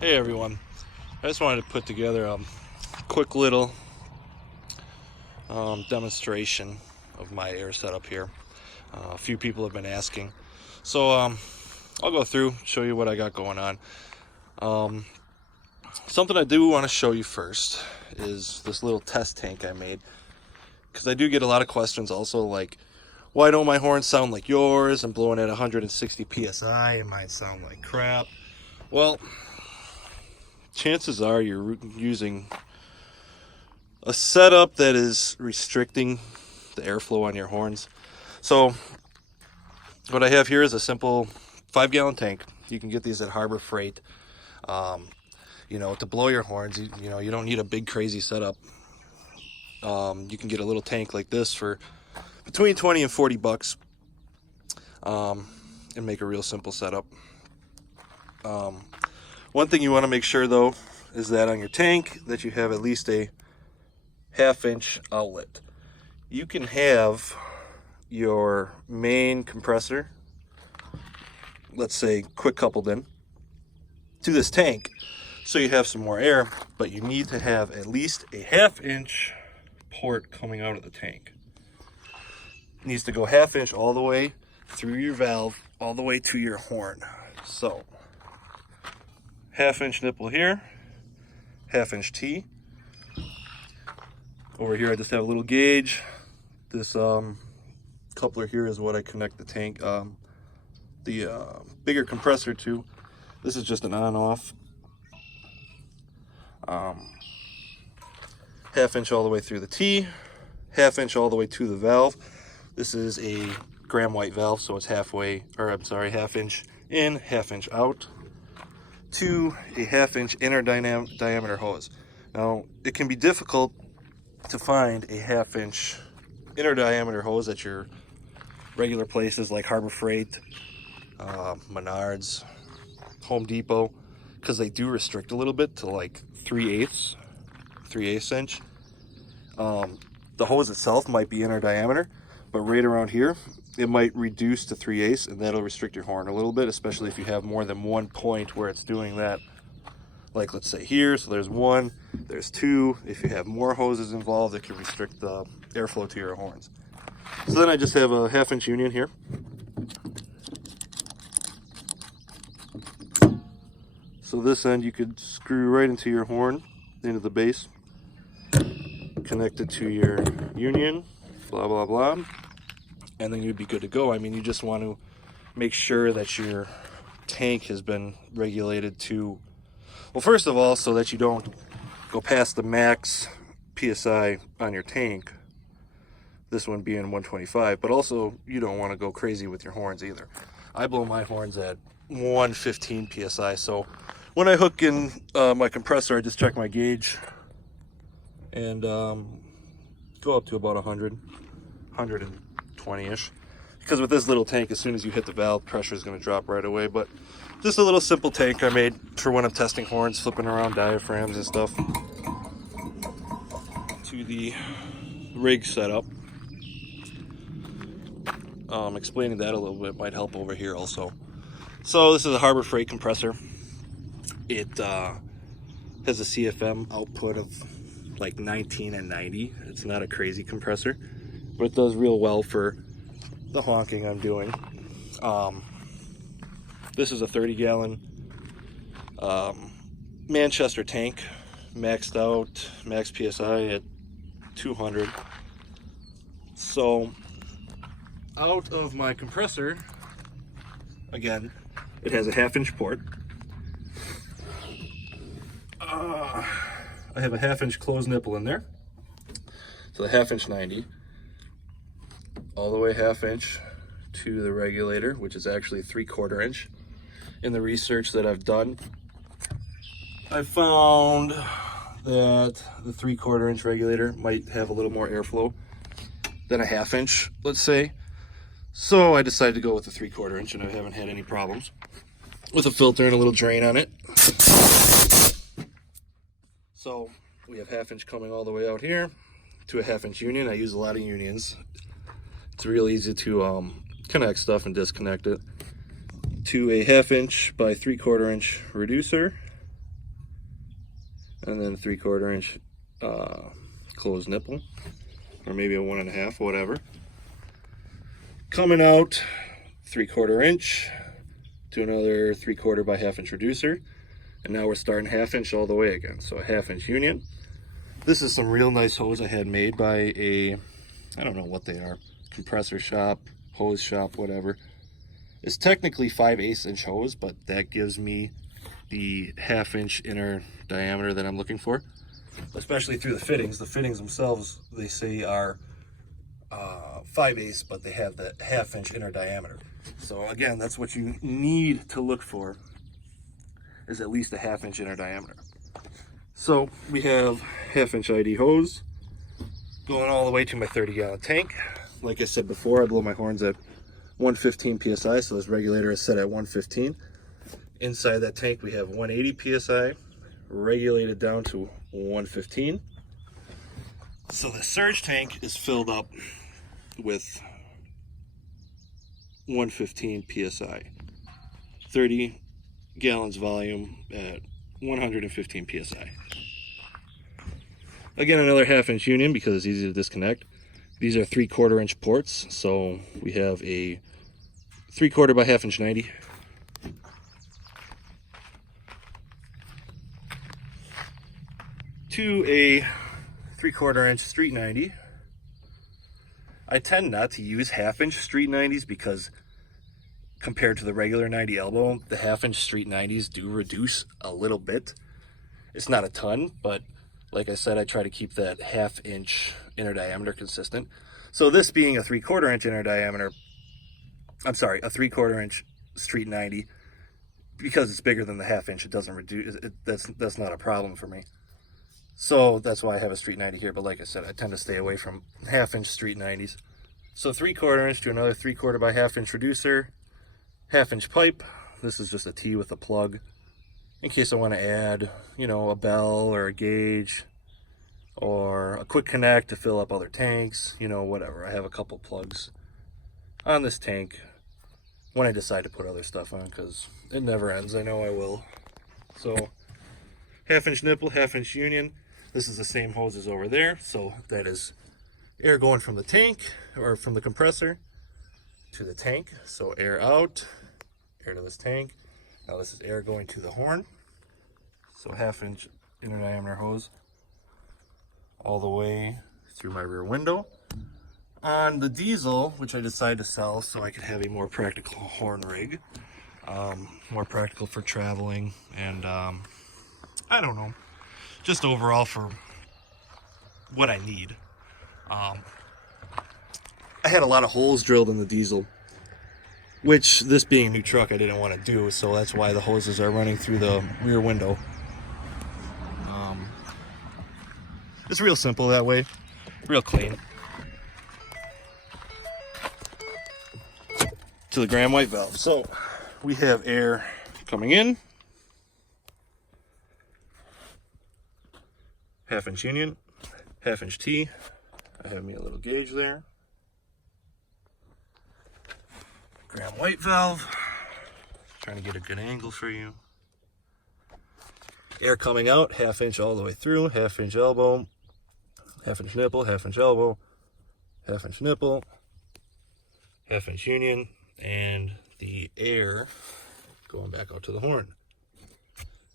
Hey everyone, I just wanted to put together a quick little demonstration of my air setup here. A few people have been asking, so I'll go through, show you what I got going on. Something I do want to show you first is this little test tank I made, because I do get a lot of questions also like, why don't my horns sound like yours? I'm blowing at 160 psi and mine sound like crap. Well, chances are you're using a setup that is restricting the airflow on your horns. So what I have here is a simple 5-gallon tank. You can get these at Harbor Freight. To blow your horns, you don't need a big crazy setup. You can get a little tank like this for between 20 and 40 bucks and make a real simple setup. One thing you want to make sure though is that on your tank that you have at least a 1/2-inch outlet. You can have your main compressor, let's say quick coupled in to this tank so you have some more air, but you need to have at least a 1/2-inch port coming out of the tank. It needs to go 1/2 inch all the way through your valve all the way to your horn. So 1/2-inch nipple here, 1/2-inch T. Over here I just have a little gauge. This coupler here is what I connect the tank, the bigger compressor to. This is just an on-off. 1/2 inch all the way through the T, 1/2 inch all the way to the valve. This is a Graham White valve, so it's 1/2 inch in, 1/2 inch out to a 1/2 inch inner diameter hose. Now, it can be difficult to find a 1/2 inch inner diameter hose at your regular places like Harbor Freight, Menards, Home Depot, because they do restrict a little bit to like 3/8 inch. The hose itself might be inner diameter, but right around here it might reduce to 3/8, and that'll restrict your horn a little bit, especially if you have more than one point where it's doing that. Like let's say here, so there's one, there's two. If you have more hoses involved, it can restrict the airflow to your horns. So then I just have a 1/2 inch union here. So this end you could screw right into your horn, into the base, connect it to your union, blah blah blah, and then you'd be good to go. I mean, you just want to make sure that your tank has been regulated to, well, first of all, so that you don't go past the max PSI on your tank, this one being 125, but also you don't want to go crazy with your horns either. I blow my horns at 115 PSI, so when I hook in my compressor, I just check my gauge and go up to about 100, 120-ish. Because with this little tank, as soon as you hit the valve, pressure is going to drop right away. But just a little simple tank I made for when I'm testing horns, flipping around diaphragms and stuff. To the rig setup. Explaining that a little bit might help over here also. So this is a Harbor Freight compressor. It has a CFM output of like 19 and 90. It's not a crazy compressor, but it does real well for the honking I'm doing. This is a 30-gallon Manchester tank, maxed out, max PSI at 200. So out of my compressor, again, it has a 1/2 inch port. I have a 1/2 inch closed nipple in there. So the 1/2 inch 90, all the way 1/2 inch to the regulator, which is actually 3/4 inch. In the research that I've done, I found that the 3/4 inch regulator might have a little more airflow than a 1/2 inch, let's say. So I decided to go with the 3/4 inch, and I haven't had any problems with a filter and a little drain on it. So we have 1/2 inch coming all the way out here to a 1/2 inch union. I use a lot of unions. It's real easy to connect stuff and disconnect it. To a 1/2 inch by 3/4 inch reducer, and then 3/4 inch closed nipple, or maybe a 1.5, whatever. Coming out 3/4 inch to another 3/4 by 1/2 inch reducer, and now we're starting 1/2 inch all the way again. So a 1/2 inch union. This is some real nice hose I had made by a, I don't know what they are, compressor shop, hose shop, whatever. It's technically 5/8 inch hose, but that gives me the 1/2 inch inner diameter that I'm looking for, especially through the fittings. The fittings themselves, they say, are 5/8, but they have the 1/2 inch inner diameter. So again, that's what you need to look for, is at least a 1/2 inch inner diameter. So we have 1/2 inch ID hose going all the way to my 30-gallon tank. Like I said before, I blow my horns at 115 psi, so this regulator is set at 115. Inside that tank we have 180 psi, regulated down to 115. So the surge tank is filled up with 115 psi, 30 gallons volume at 115 psi. Again, another 1/2 inch union because it's easy to disconnect. These are 3/4 inch ports, so we have a 3/4 by 1/2 inch 90. To a 3/4 inch street 90. I tend not to use 1/2 inch street 90s because compared to the regular 90 elbow, the 1/2 inch street 90s do reduce a little bit. It's not a ton, but like I said, I try to keep that 1/2 inch inner diameter consistent. So this being a 3/4 inch inner diameter, I'm sorry, a 3/4 inch street 90, because it's bigger than the 1/2 inch, it doesn't reduce, that's not a problem for me. So that's why I have a street 90 here, but like I said, I tend to stay away from 1/2 inch street 90s. So 3/4 inch to another 3/4 by 1/2 inch reducer, 1/2 inch pipe. This is just a T with a plug in case I want to add, you know, a bell or a gauge or a quick connect to fill up other tanks, you know, whatever. I have a couple plugs on this tank when I decide to put other stuff on, because it never ends. I know I will. So 1/2 inch nipple, 1/2 inch union. This is the same hose as over there, so that is air going from the tank, or from the compressor to the tank. So air out, air to this tank. Now this is air going to the horn. So 1/2 inch inner diameter hose all the way through my rear window. On the diesel, which I decided to sell so I could have a more practical horn rig, more practical for traveling, and I don't know, just overall for what I need. I had a lot of holes drilled in the diesel, which, this being a new truck, I didn't want to do, so that's why the hoses are running through the rear window. It's real simple that way, real clean. To the gram white valve. So we have air coming in, 1/2 inch union, 1/2 inch T. I have me a little gauge there. Gram white valve. Trying to get a good angle for you. Air coming out, 1/2 inch all the way through, 1/2 inch elbow, 1/2 inch nipple, 1/2 inch elbow, 1/2 inch nipple, 1/2 inch union, and the air going back out to the horn.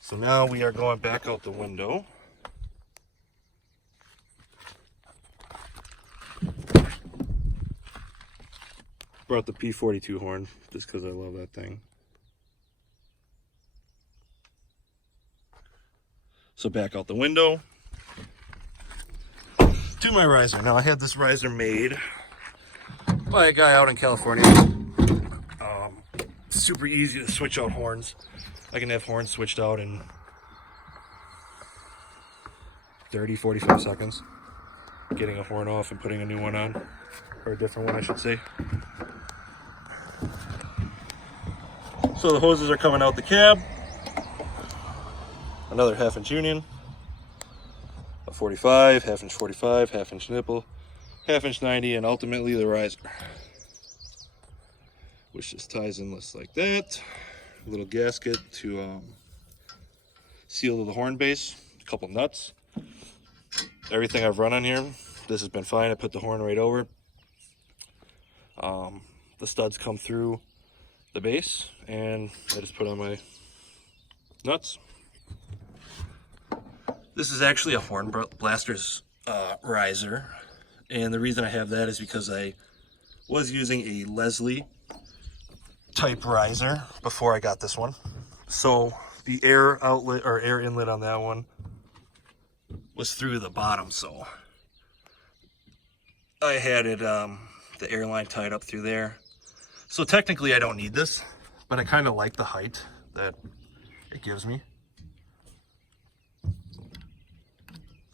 So now we are going back out the window. Brought the P42 horn just because I love that thing. So back out the window to my riser. Now I had this riser made by a guy out in California. Super easy to switch out horns. I can have horns switched out in 30-45 seconds. Getting a horn off and putting a new one on, or a different one I should say. So the hoses are coming out the cab. Another 1/2 inch union, a 45, 1/2 inch 45, 1/2 inch nipple, 1/2 inch 90, and ultimately the riser, which just ties in just like that. A little gasket to seal to the horn base, a couple nuts. Everything I've run on here, this has been fine. I put the horn right over. The studs come through the base, and I just put on my nuts. This is actually a horn blaster's riser, and the reason I have that is because I was using a Leslie type riser before I got this one. So the air outlet or air inlet on that one was through the bottom, so I had it the air line tied up through there. So technically I don't need this, but I kind of like the height that it gives me.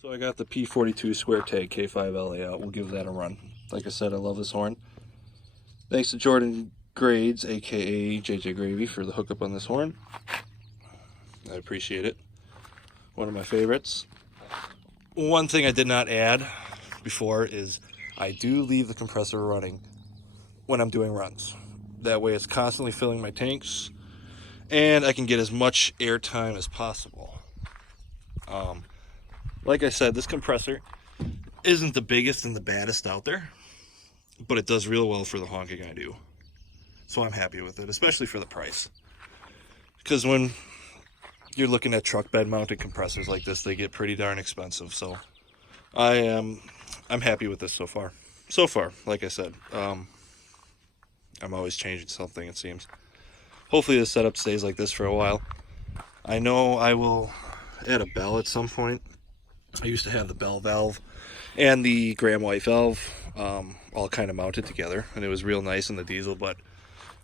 So I got the P42 square tag K5LA out. We'll give that a run. Like I said, I love this horn. Thanks to Jordan Grades, aka JJ Gravy, for the hookup on this horn. I appreciate it. One of my favorites. One thing I did not add before is I do leave the compressor running when I'm doing runs. That way it's constantly filling my tanks and I can get as much air time as possible. Like I said, this compressor isn't the biggest and the baddest out there, but it does real well for the honking I do. So I'm happy with it, especially for the price. Because when you're looking at truck bed mounted compressors like this, they get pretty darn expensive. So I'm happy with this so far. So far, like I said, I'm always changing something, it seems. Hopefully the setup stays like this for a while. I know I will add a bell at some point. I used to have the bell valve and the Graham White valve all kind of mounted together, and it was real nice in the diesel, but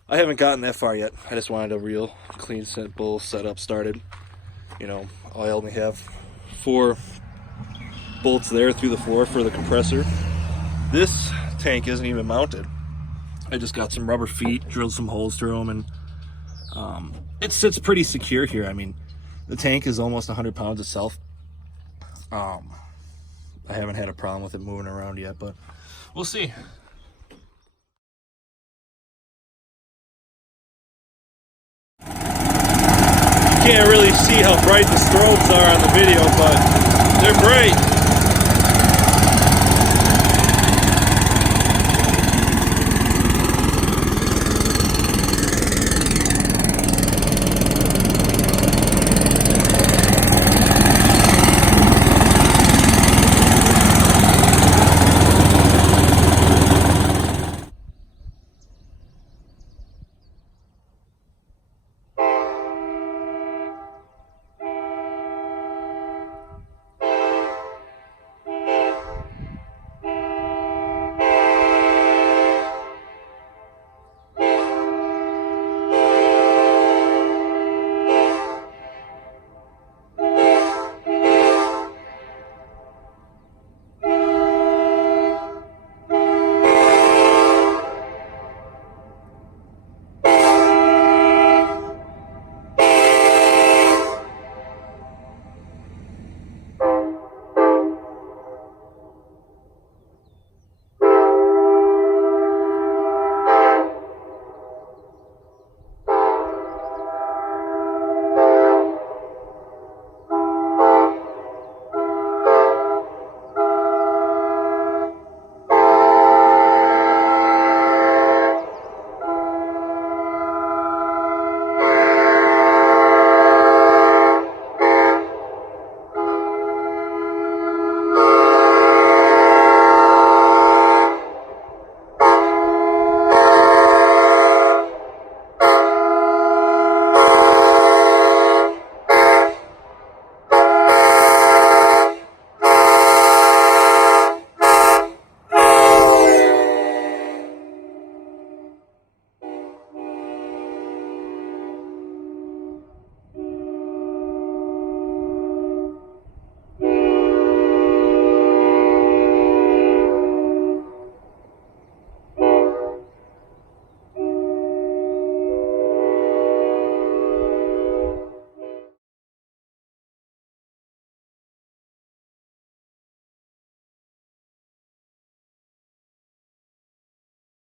I haven't gotten that far yet. I just wanted a real clean, simple setup started. You know, I only have 4 bolts there through the floor for the compressor. This tank isn't even mounted. I just got some rubber feet, drilled some holes through them, and it sits pretty secure here. I mean, the tank is almost 100 pounds itself. I haven't had a problem with it moving around yet, but we'll see. You can't really see how bright the strobes are on the video, but they're bright.